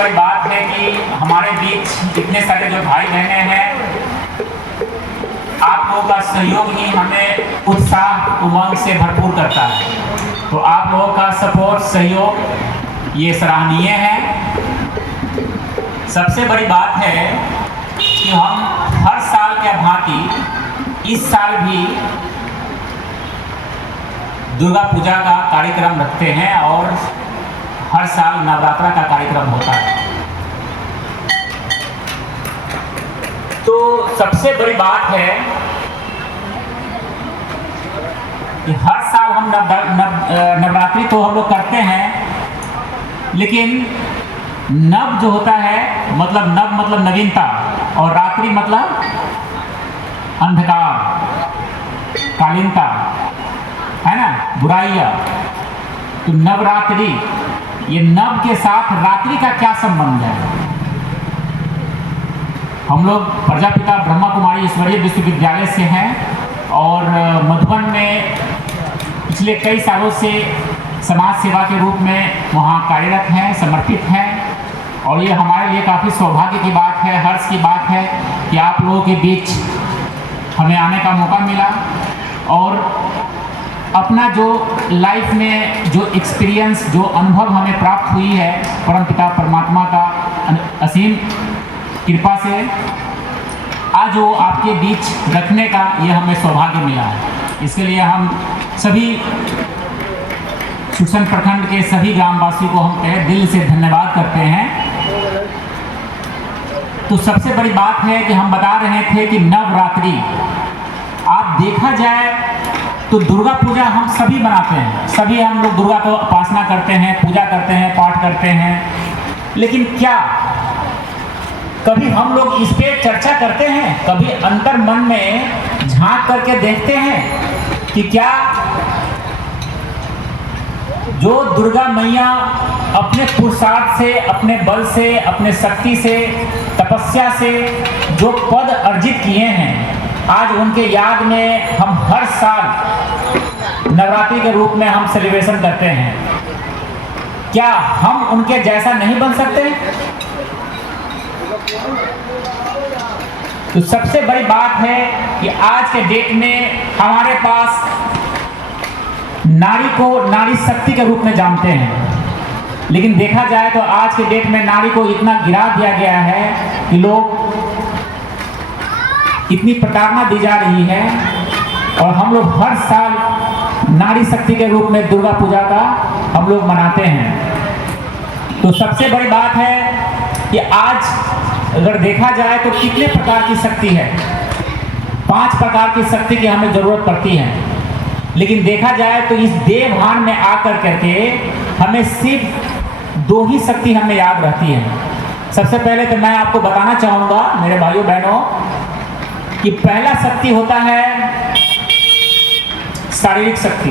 बड़ी बात है कि हमारे बीच इतने सारे जो भाई बहने हैं, आप लोगों का सहयोग ही हमें उत्साह उमंग से भरपूर करता है। तो आप लोगों का सपोर्ट, सहयोग ये सराहनीय है। सबसे बड़ी बात है कि हम हर साल के भांति इस साल भी दुर्गा पूजा का कार्यक्रम रखते हैं और हर साल नवरात्रा का कार्यक्रम होता है। तो सबसे बड़ी बात है कि हर साल हम नवरात्रि तो हम लोग करते हैं, लेकिन नव जो होता है मतलब नवीनता, और रात्रि मतलब अंधकार, कालीनता, है ना, बुराइयां। तो नवरात्रि, ये नव के साथ रात्रि का क्या संबंध है? हम लोग प्रजापिता ब्रह्मा कुमारी ईश्वरीय विश्वविद्यालय से हैं और मधुबन में पिछले कई सालों से समाज सेवा के रूप में वहाँ कार्यरत हैं, समर्पित हैं। और ये हमारे लिए काफ़ी सौभाग्य की बात है, हर्ष की बात है कि आप लोगों के बीच हमें आने का मौका मिला और अपना जो लाइफ में जो एक्सपीरियंस, जो अनुभव हमें प्राप्त हुई है परमपिता परमात्मा का असीम कृपा से, आज वो आपके बीच रखने का ये हमें सौभाग्य मिला है। इसके लिए हम सभी सुरसंड प्रखंड के सभी ग्रामवासियों को हम तहे दिल से धन्यवाद करते हैं। तो सबसे बड़ी बात है कि हम बता रहे थे कि नवरात्रि, आप देखा जाए तो दुर्गा पूजा हम सभी मनाते हैं, सभी हम लोग दुर्गा को उपासना करते हैं, पूजा करते हैं, पाठ करते हैं। लेकिन क्या कभी हम लोग इस पे चर्चा करते हैं? कभी अंतर मन में झांक करके देखते हैं कि क्या जो दुर्गा मैया अपने पुरुषार्थ से, अपने बल से, अपने शक्ति से, तपस्या से जो पद अर्जित किए हैं, आज उनके याद में हम हर साल नवरात्रि के रूप में हम सेलिब्रेशन करते हैं। क्या हम उनके जैसा नहीं बन सकते? तो सबसे बड़ी बात है कि आज के डेट में हमारे पास नारी को नारी शक्ति के रूप में जानते हैं, लेकिन देखा जाए तो आज के डेट में नारी को इतना गिरा दिया गया है कि लोग इतनी प्रताड़ना दी जा रही है। और हम लोग हर साल नारी शक्ति के रूप में दुर्गा पूजा का हम लोग मनाते हैं। तो सबसे बड़ी बात है कि आज अगर देखा जाए तो कितने प्रकार की शक्ति है, 5 प्रकार की शक्ति की हमें जरूरत पड़ती है। लेकिन देखा जाए तो इस देवभान में आकर करके हमें सिर्फ 2 ही शक्ति हमें याद रहती है। सबसे पहले तो मैं आपको बताना चाहूँगा मेरे भाइयों बहनों कि पहला शक्ति होता है शारीरिक शक्ति,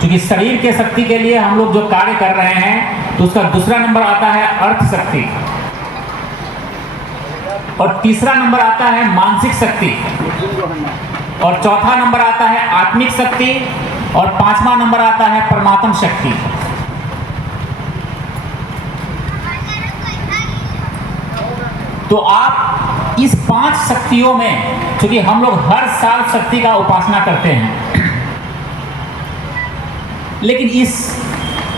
क्योंकि शरीर के शक्ति के लिए हम लोग जो कार्य कर रहे हैं, तो उसका दूसरा नंबर आता है अर्थ शक्ति, और तीसरा नंबर आता है मानसिक शक्ति, और चौथा नंबर आता है आत्मिक शक्ति, और 5वां नंबर आता है परमात्म शक्ति। तो आप इस 5 शक्तियों में, क्योंकि हम लोग हर साल शक्ति का उपासना करते हैं, लेकिन इस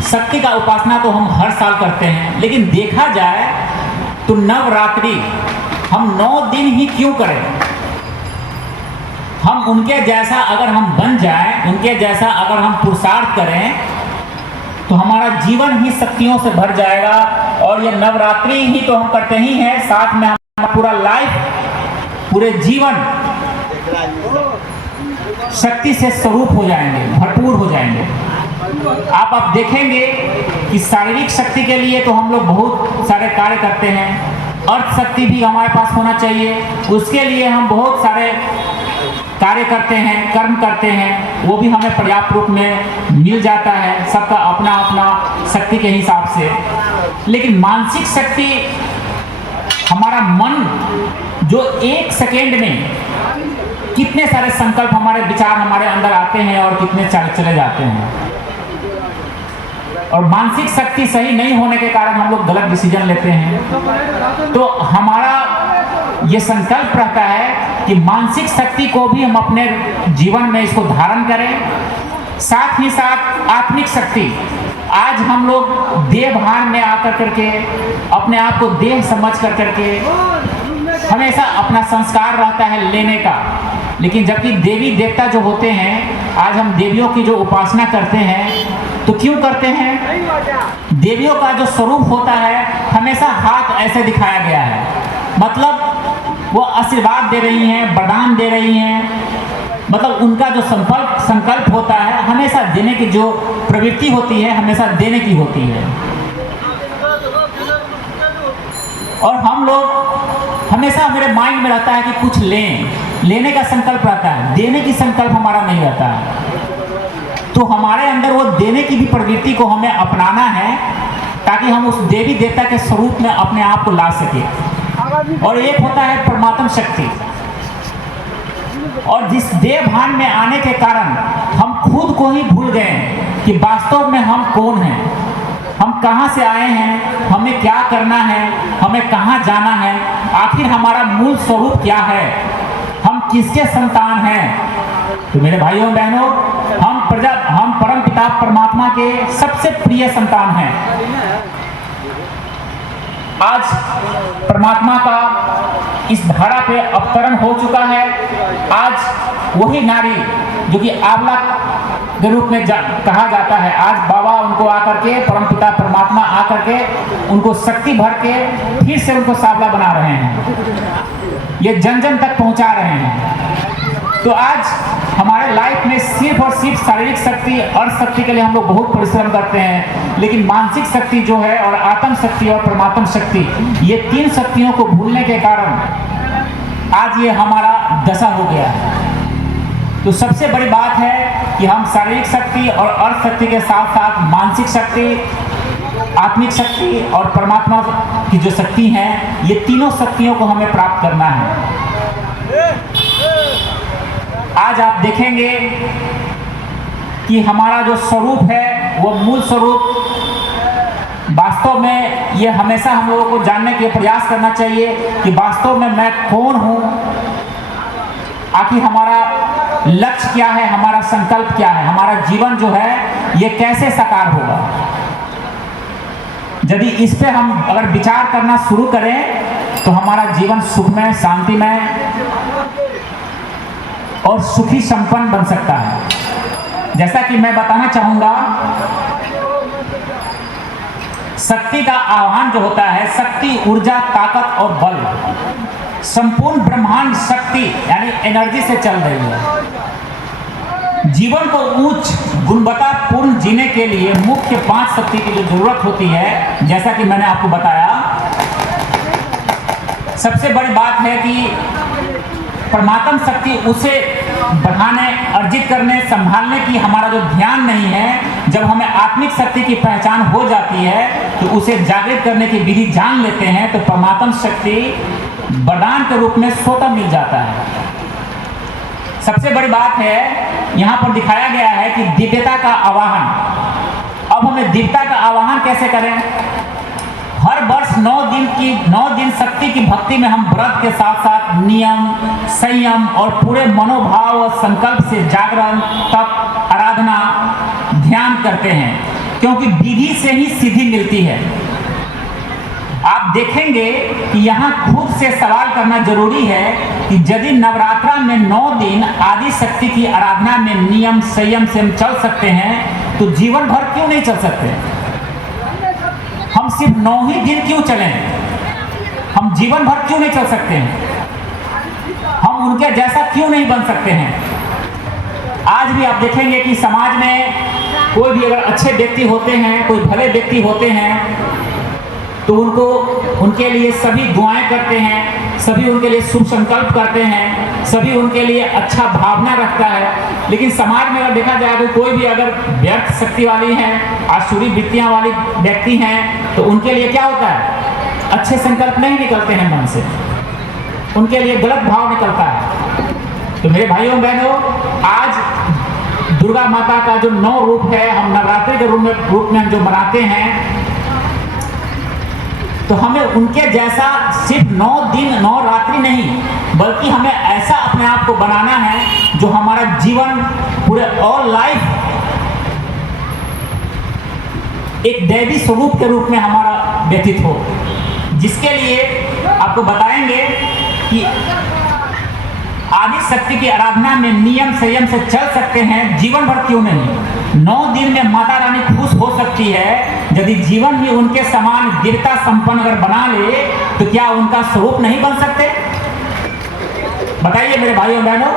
शक्ति का उपासना तो हम हर साल करते हैं, लेकिन देखा जाए तो नवरात्रि हम 9 दिन ही क्यों करें? हम उनके जैसा अगर हम बन जाएं, उनके जैसा अगर हम पुरुषार्थ करें, तो हमारा जीवन ही शक्तियों से भर जाएगा। और ये नवरात्रि ही तो हम करते ही हैं, साथ में हमारा पूरा लाइफ, पूरे जीवन शक्ति से स्वरूप हो जाएंगे, भरपूर हो जाएंगे। आप देखेंगे कि शारीरिक शक्ति के लिए तो हम लोग बहुत सारे कार्य करते हैं, अर्थ शक्ति भी हमारे पास होना चाहिए, उसके लिए हम बहुत सारे कार्य करते हैं, कर्म करते हैं, वो भी हमें पर्याप्त रूप में मिल जाता है, सबका अपना अपना शक्ति के हिसाब से। लेकिन मानसिक शक्ति, हमारा मन जो 1 सेकेंड में कितने सारे संकल्प, हमारे विचार हमारे अंदर आते हैं और कितने चले जाते हैं। और मानसिक शक्ति सही नहीं होने के कारण हम लोग गलत डिसीजन लेते हैं। तो हमारा ये संकल्प रहता है कि मानसिक शक्ति को भी हम अपने जीवन में इसको धारण करें, साथ ही साथ आत्मिक शक्ति। आज हम लोग देह भान में आकर करके अपने आप को देह समझ कर करके हमेशा अपना संस्कार रहता है लेने का, लेकिन जबकि देवी देवता जो होते हैं, आज हम देवियों की जो उपासना करते हैं तो क्यों करते हैं? देवियों का जो स्वरूप होता है हमेशा हाथ ऐसे दिखाया गया है, मतलब वो आशीर्वाद दे रही हैं, वरदान दे रही हैं, मतलब उनका जो संकल्प होता है हमेशा देने की, जो प्रवृत्ति होती है हमेशा देने की होती है। और हम लोग हमेशा मेरे माइंड में रहता है कि कुछ लेने का संकल्प रहता है, देने की संकल्प हमारा नहीं रहता है। तो हमारे अंदर वो देने की भी प्रवृत्ति को हमें अपनाना है ताकि हम उस देवी देवता के स्वरूप में अपने आप को ला सके। और एक होता है परमात्म शक्ति, और जिस देह भान में आने के कारण हम खुद को ही भूल गए कि वास्तव में हम कौन हैं, हम कहाँ से आए हैं, हमें क्या करना है, हमें कहाँ जाना है, आखिर हमारा मूल स्वरूप क्या है, हम किसके संतान हैं। तो मेरे भाइयों बहनों, हम परम पिता परमात्मा के सबसे प्रिय संतान हैं। आज परमात्मा का इस धरा पे अवतरण हो चुका है। आज वही नारी जो कि आंवला के रूप में कहा जाता है, आज बाबा उनको आकर के, परमपिता परमात्मा आकर के उनको शक्ति भर के फिर से उनको सांवला बना रहे हैं, ये जन जन तक पहुंचा रहे हैं। तो आज हमारे लाइफ में सिर्फ और सिर्फ शारीरिक शक्ति और शक्ति के लिए हम लोग बहुत परिश्रम करते हैं, लेकिन मानसिक शक्ति जो है और आत्म शक्ति और परमात्म शक्ति, ये तीन शक्तियों को भूलने के कारण आज ये हमारा दशा हो गया है। तो सबसे बड़ी बात है कि हम शारीरिक शक्ति और अर्थ शक्ति के साथ साथ मानसिक शक्ति, आत्मिक शक्ति और परमात्मा की जो शक्ति है, ये तीनों शक्तियों को हमें प्राप्त करना है। आज आप देखेंगे कि हमारा जो स्वरूप है वो मूल स्वरूप वास्तव में, ये हमेशा हम लोगों को जानने के प्रयास करना चाहिए कि वास्तव में मैं कौन हूँ, आखिर हमारा लक्ष्य क्या है, हमारा संकल्प क्या है, हमारा जीवन जो है ये कैसे साकार होगा। यदि इस पे हम अगर विचार करना शुरू करें तो हमारा जीवन सुखमय, शांतिमय और सुखी संपन्न बन सकता है। जैसा कि मैं बताना चाहूंगा, शक्ति का आह्वान जो होता है, शक्ति, ऊर्जा, ताकत और बल, संपूर्ण ब्रह्मांड शक्ति यानी एनर्जी से चल रही है। जीवन को उच्च गुणवत्तापूर्ण जीने के लिए मुख्य 5 शक्ति की जो जरूरत होती है, जैसा कि मैंने आपको बताया, सबसे बड़ी बात है कि परमात्म शक्ति उसे बढ़ाने, अर्जित करने, संभालने की हमारा जो ध्यान नहीं है, जब हमें आत्मिक शक्ति की पहचान हो जाती है तो उसे जागृत करने की विधि जान लेते हैं, तो परमात्म शक्ति वरदान के रूप में स्वतः मिल जाता है। सबसे बड़ी बात है, यहाँ पर दिखाया गया है कि दिव्यता का आवाहन। अब हमें दिव्यता का आवाहन कैसे करें? हर वर्ष 9 दिन शक्ति की भक्ति में हम व्रत के साथ साथ नियम, संयम और पूरे मनोभाव और संकल्प से जागरण, तप, आराधना, ध्यान करते हैं, क्योंकि विधि से ही सिद्धि मिलती है। आप देखेंगे कि यहाँ खुद से सवाल करना जरूरी है कि यदि नवरात्रा में 9 दिन आदि शक्ति की आराधना में नियम, संयम से हम चल सकते हैं, तो जीवन भर क्यों नहीं चल सकते? हम सिर्फ 9 ही दिन क्यों चलें? हम जीवन भर क्यों नहीं चल सकते हैं? हम उनके जैसा क्यों नहीं बन सकते हैं? आज भी आप देखेंगे कि समाज में कोई भी अगर अच्छे व्यक्ति होते हैं, कोई भले व्यक्ति होते हैं, तो उनके लिए सभी दुआएं करते हैं, सभी उनके लिए शुभ संकल्प करते हैं, सभी उनके लिए अच्छा भावना रखता है। लेकिन समाज में अगर देखा जाए तो कोई भी अगर व्यर्थ शक्ति वाली है, आसुरी वृत्तियां वाली व्यक्ति हैं, तो उनके लिए क्या होता है? अच्छे संकल्प नहीं निकलते हैं मन से, उनके लिए गलत भाव निकलता है। तो मेरे भाइयों बहनों, आज दुर्गा माता का जो 9 रूप है, हम नवरात्रि के रूप में हम जो मनाते हैं, तो हमें उनके जैसा सिर्फ 9 दिन 9 रात्रि नहीं, बल्कि हमें ऐसा अपने आप को बनाना है जो हमारा जीवन पूरे ऑल लाइफ एक दैवी स्वरूप के रूप में हमारा व्यतीत हो। जिसके लिए आपको बताएंगे कि आदि शक्ति की आराधना में नियम संयम से चल सकते हैं, जीवन भर क्यों नहीं। 9 दिन में माता रानी खुश हो सकती है। यदि जीवन ही उनके समान दिव्यता संपन्न अगर बना ले, तो क्या उनका स्वरूप नहीं बन सकते? बताइए मेरे भाइयों बहनों,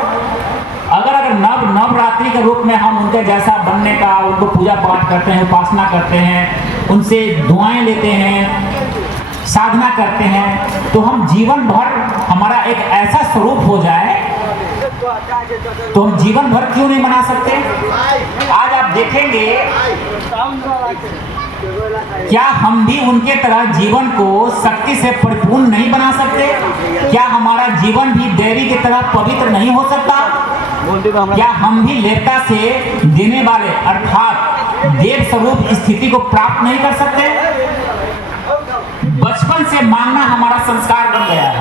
अगर नवरात्रि के रूप में हम उनके जैसा बनने का, उनको पूजा पाठ करते हैं, उपासना करते हैं, उनसे दुआएं लेते हैं, साधना करते हैं, तो हम जीवन भर हमारा एक ऐसा स्वरूप हो जाए, तो हम जीवन भर क्यों नहीं बना सकते? आज आप देखेंगे क्या हम भी उनके तरह जीवन को शक्ति से परिपूर्ण नहीं बना सकते? क्या हमारा जीवन भी देवी की तरह पवित्र नहीं हो सकता? क्या हम भी लेवता से देने वाले अर्थात देव स्वरूप स्थिति को प्राप्त नहीं कर सकते? बचपन से मांगना हमारा संस्कार बन गया है।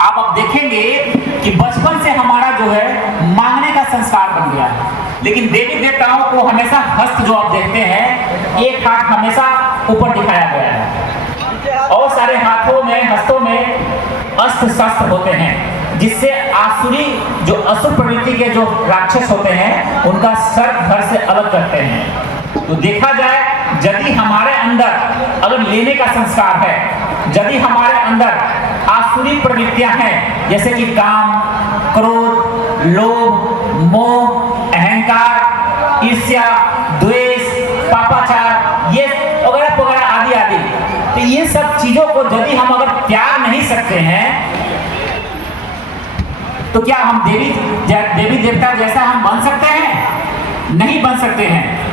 आप अब देखेंगे कि बचपन से हमारा जो है मांगने का संस्कार बन गया है। लेकिन देवी देवताओं को हमेशा हस्त जो आप देखते हैं, एक हाथ हमेशा ऊपर दिखाया गया है और सारे हाथों में, हस्तों में अस्त्र शस्त्र होते हैं, जिससे आसुरी जो असुर प्रवृत्ति के जो राक्षस होते हैं, उनका सर घर से अलग करते हैं। तो देखा जाए, यदि हमारे अंदर अगर लेने का संस्कार है, यदि हमारे अंदर आसुरी प्रवृत्तियां हैं, जैसे कि काम, क्रोध, लोभ, मोह, अहंकार, ईर्ष्या, द्वेष, पापाचार, ये वगैरह वगैरह आदि आदि, तो ये सब चीजों को यदि हम अगर त्याग नहीं सकते हैं, तो क्या हम देवी देवता जैसा हम बन सकते हैं? नहीं बन सकते हैं।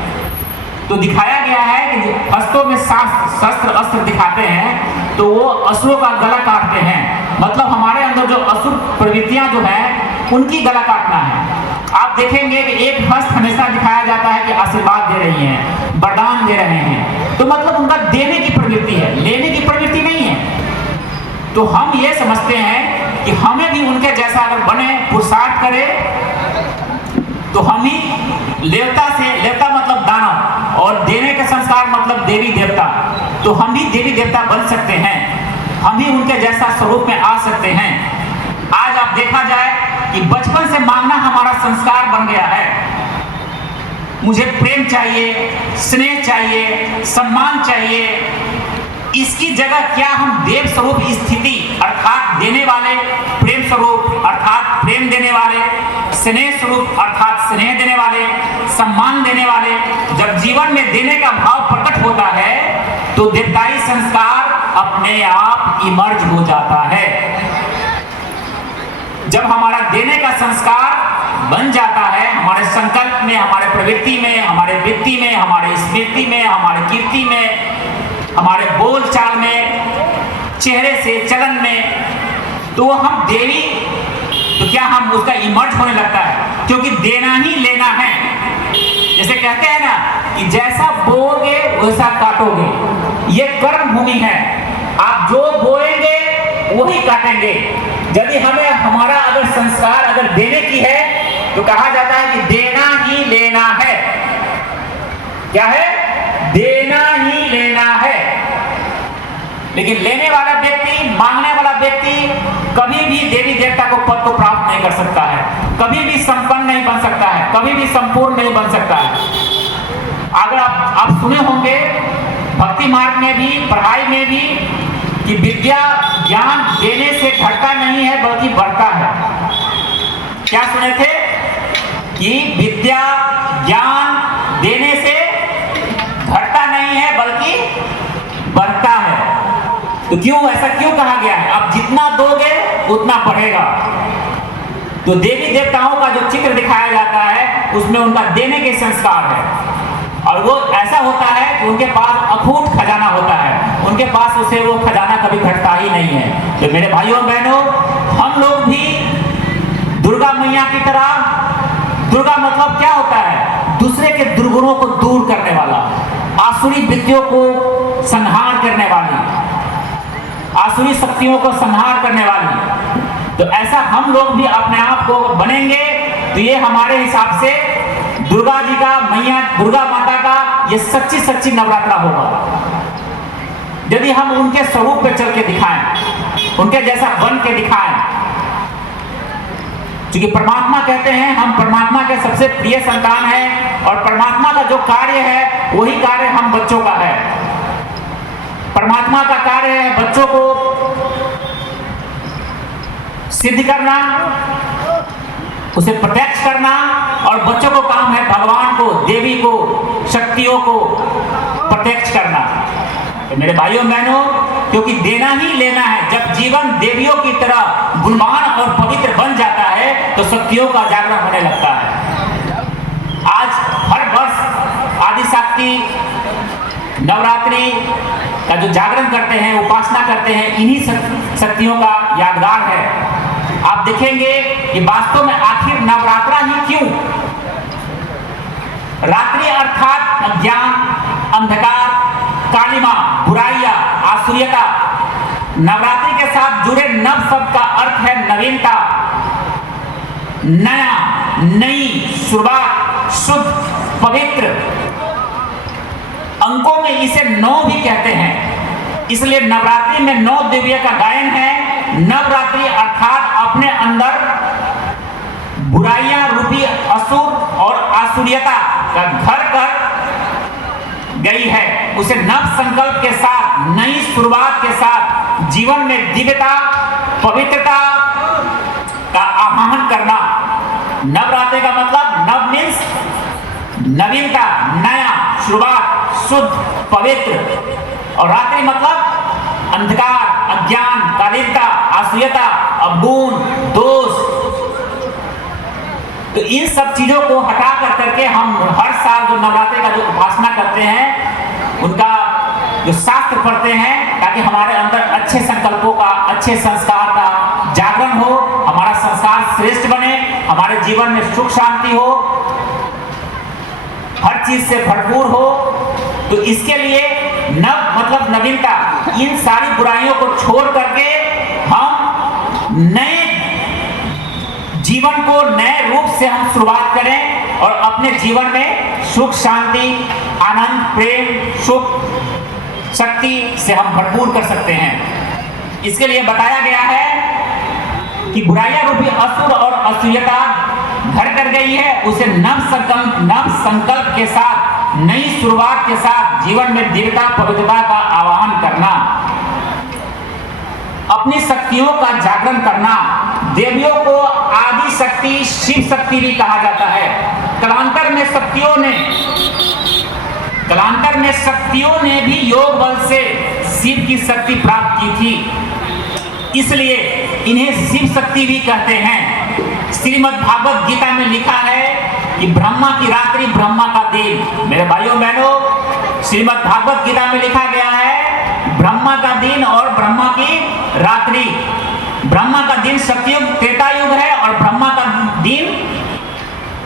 तो दिखाया गया है कि हस्तों में शस्त्र अस्त्र दिखाते हैं, तो वो असुरों का गला काटते हैं। मतलब हमारे अंदर जो असुर प्रवृत्तियां जो है, उनकी गला काटना है। आप देखेंगे कि एक हस्त हमेशा दिखाया जाता है कि आशीर्वाद दे रही हैं, वरदान दे रहे हैं, तो मतलब उनका देने की प्रवृत्ति है, लेने की प्रवृत्ति नहीं है। तो हम ये समझते हैं कि हमें भी उनके जैसा अगर बने, पुरुषार्थ करें, तो हम ही लेवता मतलब दानव, और देने का संस्कार मतलब देवी देवता, तो हम भी देवी देवता बन सकते हैं, हम भी उनके जैसा स्वरूप में आ सकते हैं। आज आप देखा जाए कि बचपन से मांगना हमारा संस्कार बन गया है। मुझे प्रेम चाहिए, स्नेह चाहिए, सम्मान चाहिए। इसकी जगह क्या हम देव स्वरूप स्थिति अर्थात देने वाले, प्रेम स्वरूप अर्थात प्रेम देने वाले, स्नेह स्वरूप अर्थात स्नेह देने वाले, सम्मान देने वाले, जब जीवन में देने का भाव प्रकट होता है, तो देवताई संस्कार अपने आप इमर्ज हो जाता है। जब हमारा देने का संस्कार बन जाता है, हमारे संकल्प में, हमारे प्रवृत्ति में, हमारे वृत्ति में, हमारे स्मृति में, हमारे कीर्ति में, हमारे बोल चाल में, चेहरे से चलन में, तो हम देवी, तो क्या हम उसका इमर्ज होने लगता है, क्योंकि देना ही लेना है। जैसे कहते हैं ना कि जैसा बोओगे वैसा काटोगे, ये कर्म भूमि है। आप जो बोएंगे वही काटेंगे। यदि हमें हमारा अगर संस्कार अगर देने की है, तो कहा जाता है कि देना ही लेना है। क्या है? देना ही लेना है। लेकिन लेने वाला व्यक्ति, मांगने वाला व्यक्ति कभी भी देवी देवता को पद को प्राप्त नहीं कर सकता है, कभी भी संपन्न नहीं बन सकता है, कभी भी संपूर्ण नहीं बन सकता है। अगर आप सुने होंगे भक्ति मार्ग में भी, पढ़ाई में भी, कि विद्या ज्ञान देने से घटता नहीं है बल्कि बढ़ता है। क्या सुने थे? कि विद्या ज्ञान देने से घटता नहीं है बल्कि बढ़ता है। तो क्यों ऐसा क्यों कहा गया है? आप जितना दोगे उतना बढ़ेगा। तो देवी देवताओं का जो चित्र दिखाया जाता है, उसमें उनका देने के संस्कार है, और वो ऐसा होता है कि उनके पास अखूट खजाना होता है, उनके पास उसे वो खजाना कभी घटता ही नहीं है। तो मेरे भाइयों बहनों, हम लोग भी दुर्गा मैया की तरह दुर्गा मतलब क्या होता है? दूसरे के दुर्गुणों को दूर करने वाला, आसुरी वृत्तियों को संहार करने वाली, आसुरी शक्तियों को संहार करने वाली। तो ऐसा हम लोग भी अपने आप को बनेंगे तो ये हमारे हिसाब से दुर्गा जी का, मैया दुर्गा माता का ये सच्ची सच्ची नवरात्रा होगा। यदि हम उनके स्वरूप पे चल के दिखाएं, उनके जैसा बन के दिखाएं, क्योंकि परमात्मा कहते हैं हम परमात्मा के सबसे प्रिय संतान हैं और परमात्मा का जो कार्य है वही कार्य हम बच्चों का है। परमात्मा का कार्य है बच्चों को सिद्ध करना, उसे प्रत्यक्ष करना, और बच्चों को काम है भगवान को, देवी को, शक्तियों को प्रत्यक्ष करना। तो मेरे भाइयों बहनों, क्योंकि देना ही लेना है। जब जीवन देवियों की तरह गुणवान और पवित्र बन जाता है तो शक्तियों का जागरण होने लगता है। आज हर वर्ष आदिशक्ति नवरात्रि का जो जागरण करते हैं, उपासना करते हैं, इन्हीं शक्तियों का यादगार है। आप देखेंगे कि वास्तव में आखिर नवरात्रा ही क्यों? रात्रि अर्थात अज्ञान, अंधकार, कालिमा, बुराइयां, आसुरियता। नवरात्रि के साथ जुड़े नव शब्द का अर्थ है नवीनता, नया, नई, शुरुआत, शुद्ध, पवित्र। अंकों में इसे 9 भी कहते हैं, इसलिए नवरात्रि में 9 देवियों का गायन है। नवरात्रि अर्थात अपने अंदर बुराइयां रूपी असुर और आसुरियता का घर कर गई है। उसे नव संकल्प के साथ, नई शुरुआत के साथ जीवन में दिव्यता, पवित्रता का आह्वान करना। नवरात्रि का मतलब नव मीन्स नवीनता, नया, शुरुआत, शुद्ध, पवित्र। और रात्रि मतलब अंधकार, अज्ञान, कालिरता, आसुरियता, अवगुण, दोष। तो इन सब चीजों को हटा करके हम हर साल जो नवरात्रि का जो उपासना करते हैं, उनका जो शास्त्र पढ़ते हैं, ताकि हमारे अंदर अच्छे संकल्पों का, अच्छे संस्कार का जागरण हो, हमारा संस्कार श्रेष्ठ बने, हमारे जीवन में सुख शांति हो, हर चीज से भरपूर हो। तो इसके लिए नव मतलब नवीनता, इन सारी बुराइयों को छोड़ करके हम नए जीवन को नए रूप से हम शुरुआत करें और अपने जीवन में सुख शांति, आनंद, प्रेम, सुख, शक्ति से हम भरपूर कर सकते हैं। इसके लिए बताया गया है कि बुराइयां रूपी असुर और असुरियता घर कर गई है, उसे नव संकल्प के साथ, नई शुरुआत के साथ जीवन में दिव्यता, पवित्रता का आह्वान करना, अपनी शक्तियों का जागरण करना। देवियों को आदि शक्ति, शिव शक्ति भी कहा जाता है। कालांतर में शक्तियों ने भी योग बल से शिव की शक्ति प्राप्त की थी, इसलिए इन्हें शिव शक्ति भी कहते हैं। श्रीमद् भागवत गीता में लिखा है कि ब्रह्मा की रात्रि, ब्रह्मा का दिन। मेरे भाइयों बहनों, श्रीमद् भागवत गीता में लिखा गया है ब्रह्मा का दिन और ब्रह्मा की रात्रि। ब्रह्मा का दिन सतयुग त्रेता युग है और ब्रह्मा का दिन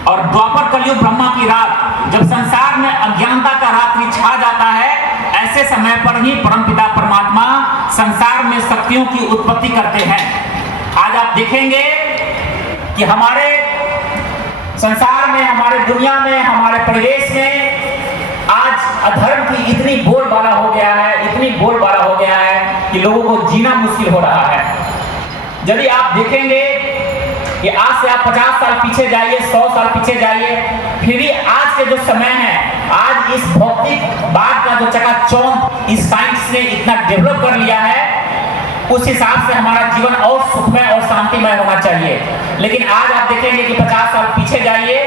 और द्वापर कलयुग ब्रह्मा की रात। जब संसार में अज्ञानता का रात्रि छा जाता है, ऐसे समय पर ही परमपिता परमात्मा संसार में शक्तियों की उत्पत्ति करते हैं। आज आप देखेंगे कि हमारे संसार में, हमारे दुनिया में, हमारे परिवेश में आज अधर्म की इतनी बोलबाला हो गया है, इतनी बोलबाला हो गया है कि लोगों को जीना मुश्किल हो रहा है। यदि आप देखेंगे कि आज से आप 50 साल पीछे जाइए, 100 साल पीछे जाइए, फिर भी आज के जो समय है, आज इस भौतिकवाद का जो चकाचौंध इस साइंस ने इतना डेवलप कर लिया है, उस हिसाब से हमारा जीवन और सुखमय और शांतिमय होना चाहिए। लेकिन आज आप देखेंगे कि 50 साल पीछे जाइए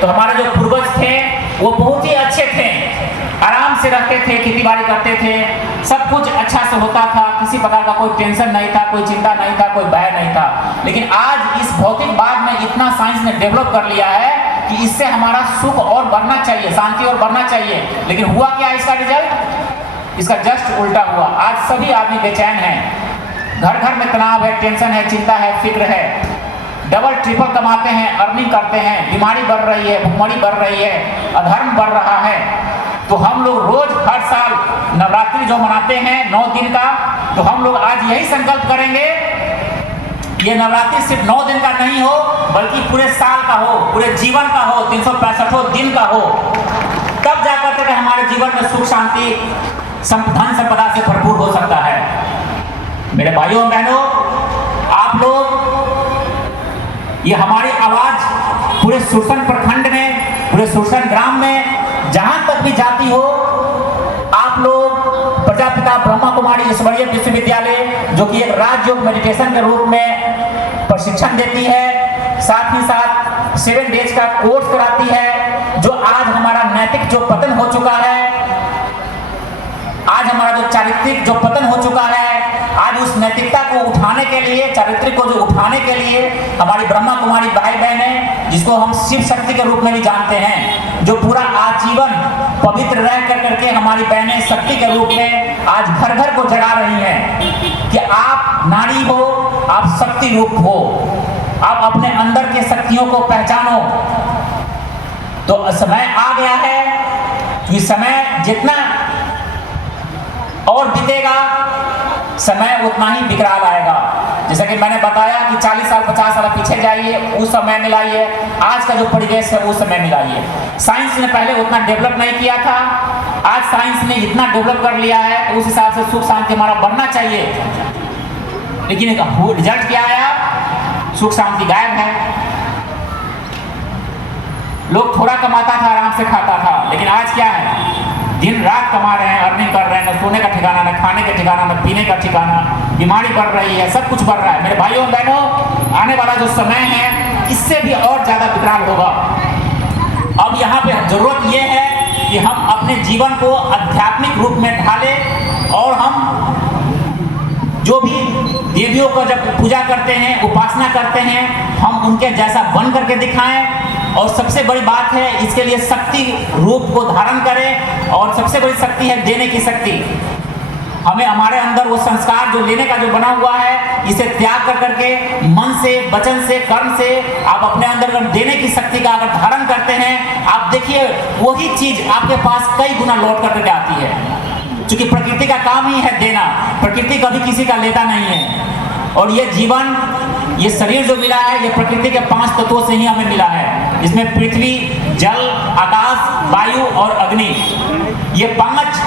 तो हमारे जो पूर्वज थे वो बहुत ही अच्छे थे, आराम से रहते थे, खेती बाड़ी करते थे, सब कुछ अच्छा से होता था, किसी प्रकार का कोई टेंशन नहीं था, कोई चिंता नहीं था, कोई भय नहीं था। लेकिन आज इस भौतिकवाद में इतना साइंस ने डेवलप कर लिया है कि इससे हमारा सुख और बढ़ना चाहिए, शांति और बढ़ना चाहिए। लेकिन हुआ क्या इसका रिजल्ट? इसका जस्ट उल्टा हुआ। आज सभी आदमी बेचैन हैं, घर घर में तनाव है, टेंशन है, चिंता है, फिक्र है। डबल ट्रिपल कमाते हैं, अर्निंग करते हैं, बीमारी बढ़ रही है, भुखमरी बढ़ रही है, अधर्म बढ़ रहा है। तो हम लोग रोज हर साल नवरात्रि जो मनाते हैं 9 दिन का, तो हम लोग आज यही संकल्प करेंगे, ये नवरात्रि सिर्फ 9 दिन का नहीं हो, बल्कि पूरे साल का हो, पूरे जीवन का हो, 365 दिन का हो। तब जाकर के हमारे जीवन में सुख शांति धन संपदा से भरपूर हो सकता है। मेरे भाइयों और बहनों, आप लोग ये हमारी आवाज पूरे सुरसन प्रखंड में, पूरे सुरसन ग्राम में जहां तक भी जाती हो, आप लोग प्रजापिता ब्रह्मा कुमारी ईश्वरीय विश्वविद्यालय जो कि एक राजयोग मेडिटेशन के रूप में प्रशिक्षण देती है, साथ ही साथ 7 डेज का कोर्स कराती है, जो आज हमारा नैतिक जो पतन हो चुका है, आज हमारा जो चारित्रिक जो पतन हो चुका है, आज उस नैतिकता को उठाने के लिए, चारित्रिक को जो उठाने के लिए हमारी ब्रह्मा कुमारी भाई बहनें, जिसको हम शिव शक्ति के रूप में भी जानते हैं, जो पूरा आजीवन पवित्र रह कर करके हमारी बहनें शक्ति के रूप में आज घर घर को जगा रही हैं कि आप नारी हो, आप शक्ति रूप हो, आप अपने अंदर के शक्तियों को पहचानो। तो समय आ गया है कि समय जितना और बीतेगा, समय उतना ही विकराल आएगा। जैसे कि मैंने बताया कि 40 साल 50 साल पीछे जाइए, उस समय मिलाइए, आज का जो परिवेश है उस समय मिलाइए। साइंस ने पहले उतना डेवलप नहीं किया था, आज साइंस ने इतना डेवलप कर लिया है, तो उस हिसाब से सुख शांति हमारा बढ़ना चाहिए। लेकिन रिजल्ट क्या आया? सुख शांति गायब है। लोग थोड़ा कमाता था, आराम से खाता था, लेकिन आज क्या है? दिन रात कमा रहे हैं, अर्निंग कर रहे हैं, न सोने का ठिकाना, न खाने का ठिकाना, न पीने का ठिकाना, बीमारी बढ़ रही है, सब कुछ बढ़ रहा है। मेरे भाइयों और बहनों, आने वाला जो समय है इससे भी और ज्यादा विकराल होगा। अब यहाँ पे जरूरत ये है कि हम अपने जीवन को आध्यात्मिक रूप में ढालें और हम जो भी देवियों को जब पूजा करते हैं, उपासना करते हैं, हम उनके जैसा बन करके दिखाएं। और सबसे बड़ी बात है, इसके लिए शक्ति रूप को धारण करें, और सबसे बड़ी शक्ति है देने की शक्ति। हमें हमारे अंदर वो संस्कार जो लेने का जो बना हुआ है, इसे त्याग कर करके मन से, वचन से, कर्म से आप अपने अंदर देने की शक्ति का अगर धारण करते हैं, आप देखिए वही चीज आपके पास कई गुना लौट करके आती है। क्योंकि प्रकृति का काम ही है देना, प्रकृति कभी किसी का लेता नहीं है। और ये जीवन, ये शरीर जो मिला है, ये प्रकृति के 5 तत्वों से ही हमें मिला है, जिसमें पृथ्वी, जल, आकाश, वायु और अग्नि, ये 5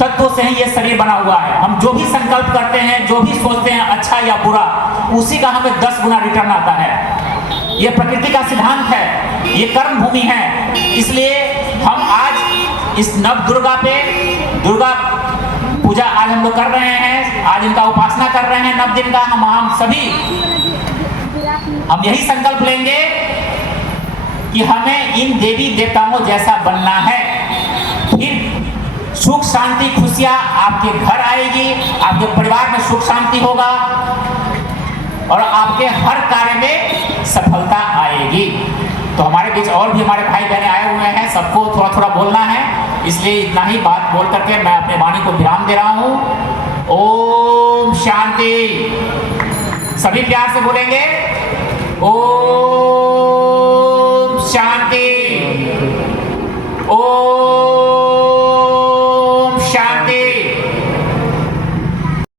तत्वों से ही ये शरीर बना हुआ है। हम जो भी संकल्प करते हैं, जो भी सोचते हैं, अच्छा या बुरा, उसी का हमें 10 गुना रिटर्न आता है। ये प्रकृति का सिद्धांत है, ये कर्म भूमि है। इसलिए हम आज इस नव दुर्गा पे, दुर्गा पूजा आज हम लोग कर रहे हैं, आज इनका उपासना कर रहे हैं 9 दिन का। हम सभी हम यही संकल्प लेंगे कि हमें इन देवी देवताओं जैसा बनना है। फिर सुख शांति खुशियां आपके घर आएगी, आपके परिवार में सुख शांति होगा और आपके हर कार्य में सफलता आएगी। तो हमारे बीच और भी हमारे भाई बहने आए हुए हैं, सबको थोड़ा थोड़ा बोलना है, इसलिए इतना ही बात बोल करके मैं अपने वाणी को विराम दे रहा हूं। ओम शांति। सभी प्यार से बोलेंगे, ओम शांति। ओम